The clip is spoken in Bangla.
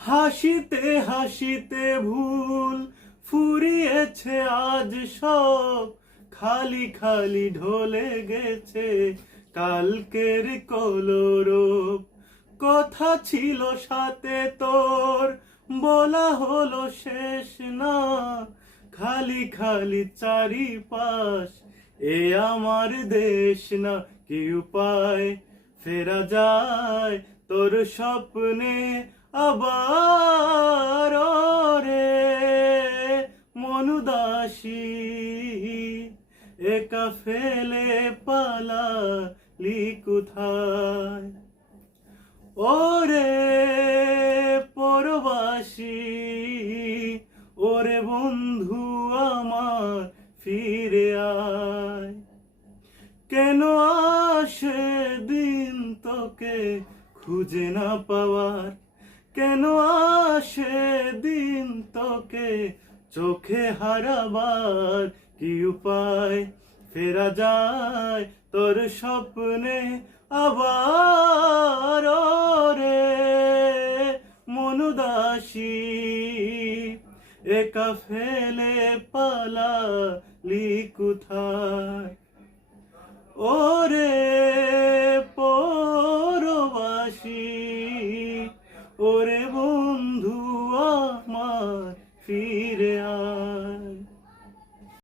হাসিতে হাসিতে ভুল ফুরিয়েছে আজ সব, খালি খালি ঢলে গেছে কালকের কলরব। কথা ছিল সাথে তোর, বলা হলো শেষ না, খালি খালি চারিপাশ এ আমার দেশ না। কি উপায় ফেরা যায় তোর স্বপ্নে আবার রে মন উদাসী, একা ফেলে পালালি কোথায়। ওরে পরবাসী, ওরে বন্ধু আমার ফিরে আয়। কেন আসে দিন তোকে খুঁজে না পাওয়ার, কেন আসে দিন তোকে চোখে হারাবার। কি উপায় ফেরা যায় তোর স্বপ্নে আবার রে মন উদাসী, একা ফেলে পালালি কোথায়। ওরে